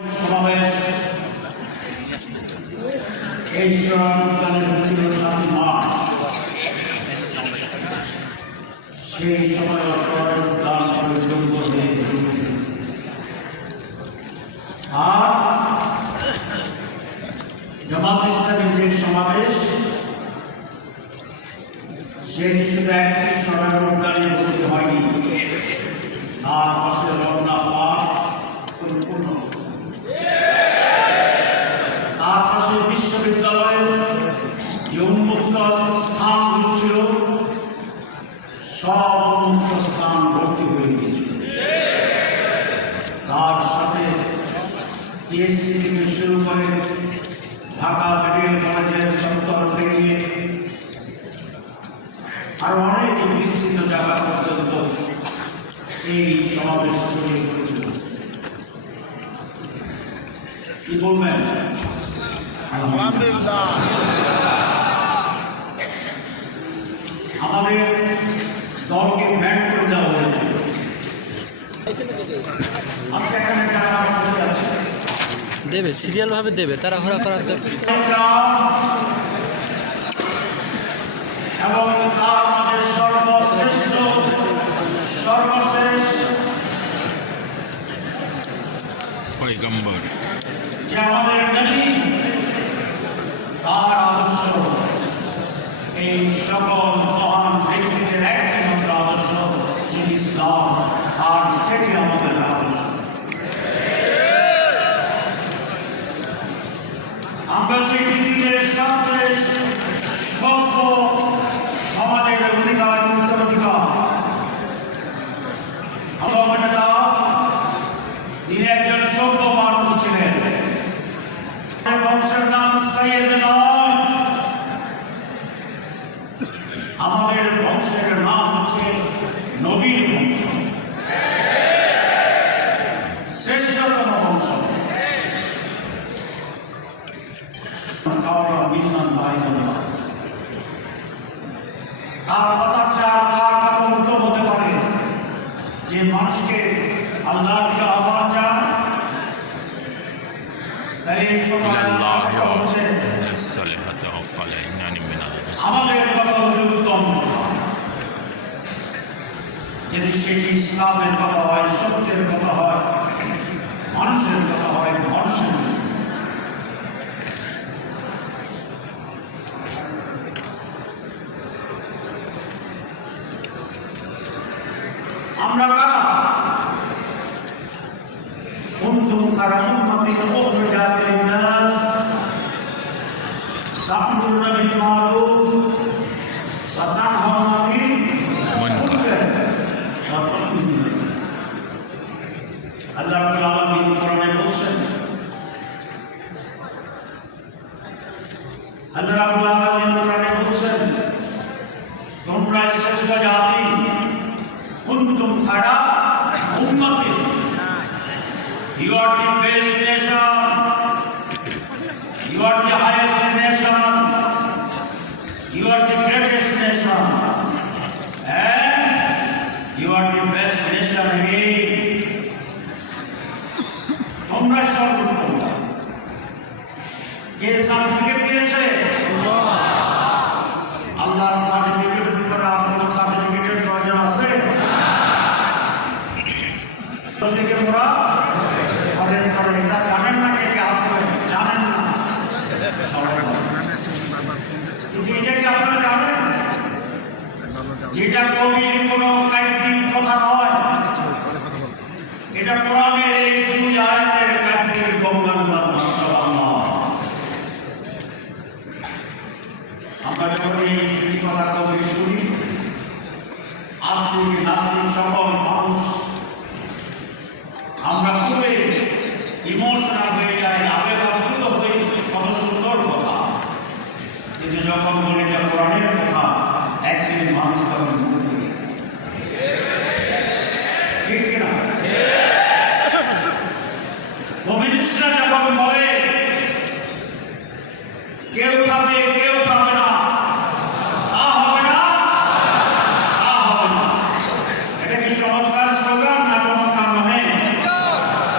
সমাবেশ এই উদ্যানের ছিল 7 মার্চ। সেই সময় উদ্যান যোগ্য আর জামাত ইসলামের যে সমাবেশ সেটি শুধু একটি সরকার উদ্যানে ভর্তি হয়নি, তার পাশে রমনা পার্ক পরিপূর্ণ, তার পাশে বিশ্ববিদ্যালয়ের যে উন্মুক্ত স্থানগুলো ছিল সব উন্মুক্ত স্থান ভর্তি হয়ে গিয়েছিল। তার সাথে টিএসসি থেকে শুরু করে ঢাকা মেডিকেল কলেজের চত্বর পেরিয়ে আরো অনেক বিস্তৃত জায়গা পর্যন্ত এই সমাবেশ ছড়িয়ে পড়েছিল। কি বলবেন? আলহামদুলিল্লাহ। আমাদের দলকে ব্যান্ড করে দেওয়া হয়েছিল। আজকে এখানে যারা বসে আছে দেবে, সিরিয়াল ভাবে দেবে, তারা ঘোরা করার এবং তার মাঝে সর্বশ্রেষ্ঠ সর্বশেষ পয়গম্বর যে আমাদের নবী, তার আদর্শ এই সকল মহান ব্যক্তিদের একমাত্র আদর্শ সেটি ইসলাম, আর সেটি আমাদের আদর্শ। আমরা যে পৃথিবীর সবচেয়ে সভ্য সমাজের অধিকার উত্তরাধিকার, আমার নেতা তিনি একজন সভ্য মানুষ ছিলেন। বংশের নাম সৈয়দ নয়, আমাদের বংশের নাম হচ্ছে নবীর বংশ, শ্রেষ্ঠতম বংশ। তার কথা কার কথা উত্তম হতে পারে যে মানুষকে আল্লাহ দিকে আহ্বান জানায়। তাই এই ছোট হচ্ছে আমাদের কথা হচ্ছে উত্তম কথা। যদি সেটি ইসলামের কথা হয়, সত্যের কথা হয়, মানুষের কথা হয়, মানুষের আমরা কারা? কুনতুম খায়রা উম্মাতিন উখরিজাত লিন-নাস তা'মুরুনা বিল মা'রুফ ওয়া তানহাউনা আনিল মুনকার ওয়া তু'মিনুনা বিল্লাহ। আল্লাহ রাব্বুল আলামিন কোরআনে বলেছেন, আল্লাহ রাব্বুল আলামিন কোরআনে বলেছেন, তোমরা শ্রেষ্ঠ জাতি, কুনতুম খায়রা উম্মাতিন, you are the best nation, you are the highest nation, you are the greatest nation, and you are the best nation again. তোমরা সর্বোত্তম। কে সার্টিফিকেট দিয়েছে? আল্লাহর সার্টিফিকেট দিতে আপনার সার্টিফিকেটের প্রয়োজন আছে? থেকে মোরা করেন করে এটা জানেন না, কে কে হাত দেবেন জানেন না, কিন্তু এটা কি আপনারা জানেন? যেটা কবির কোনো কাল্পনিক কথা নয়, এটা কোরআনের এই 2 আয়াতের কাল্পনিক বঙ্গানুবাদ মাত্র। আমরা যখন এই কথা কবি শুনি, আস্তিক নাস্তিক সকল মানুষ আমরা খুবই ইমোশনাল হয়ে যাই, আবেগ আপ্লুত হই, কত সুন্দর কথা। কিন্তু যখন বলি এটা কোরআনের কথা, এক শ্রেণীর মানুষ তখন মুখ থেকে, ঠিক কিনা? ভবিষ্যৎ যখন বলে কেউ খাবে কেউ খাবে না, তা হবে না, তা হবে না, এটা কি চমৎকার স্লোগান না চমৎকার নয়?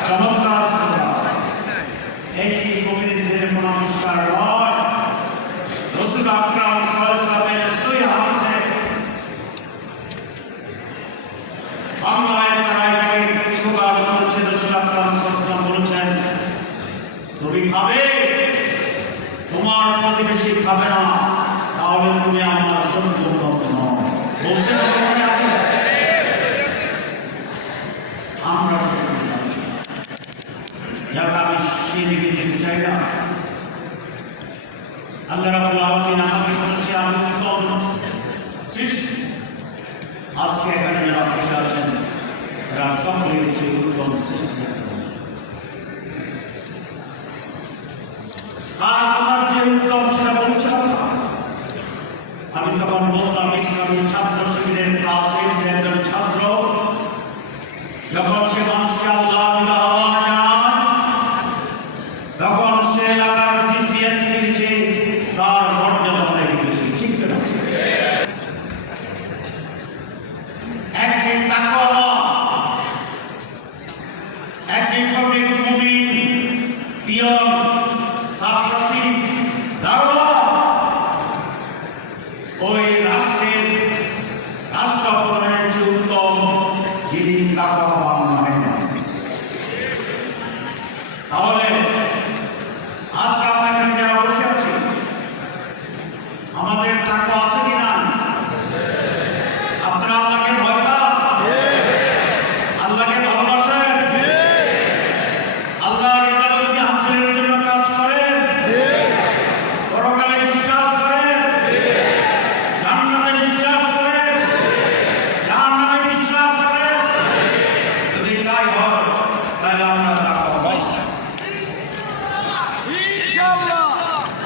চমৎকার স্লোগান। তুমি খাবে, তোমার প্রতিবেশী খাবে না, তাহলে তুমি আমার শত্রুর মতো নও। বলছে না কোরআনে হাদিস? আমরা সেখানে যাচ্ছি না। যাক, আমি সেই দিকে যেতে চাই না। আল্লাহ রাব্বুল আলামিন আমাকে বলেছে আমি উত্তম সৃষ্টি। আজকে এখানে যারা বসে আছেন এরা সকলেই সেই উত্তম সৃষ্টি। আর আমার যে উত্তম সেটা বলছে আল্লাহ। আমি তখন বলতাম ইসলামী ছাত্র শিবিরের ক্লাসে একজন ছাত্র যখন সে মানুষকে আল্লাহ আহ্বান জানায়, তখন সে এলাকার ডিসিএসপির চেয়ে তার মর্যাদা অনেক বেশি। ঠিক না? একদিন তাকওয়া, একদিন সঠিক মুমিন, পিয়ন, সাফরাসি, দারোয়া ওই রাষ্ট্রের রাষ্ট্রপ্রধানের যে উত্তম, যিনি তাকওয়াবান নয়। তাহলে আজকে আমরা এখানে যারা বসে আছি আমাদের তাকওয়া আছে কিনা? আপনারা আল্লাহকে ভয় পান? আল্লাহকে ভালোবাসেন? আল্লাহর রিযালতকে হাসিলের জন্য কাজ করেন? পরকালে বিশ্বাস করেন? জান্নাতে বিশ্বাস করেন? জাহান্নামে বিশ্বাস করেন? যদি তাই হয় তাহলে আমরা তাকওয়াবান।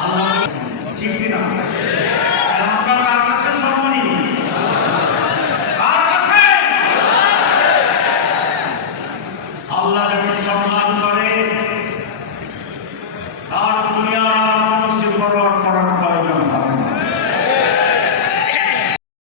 আল্লাহ ঠিক কিনা?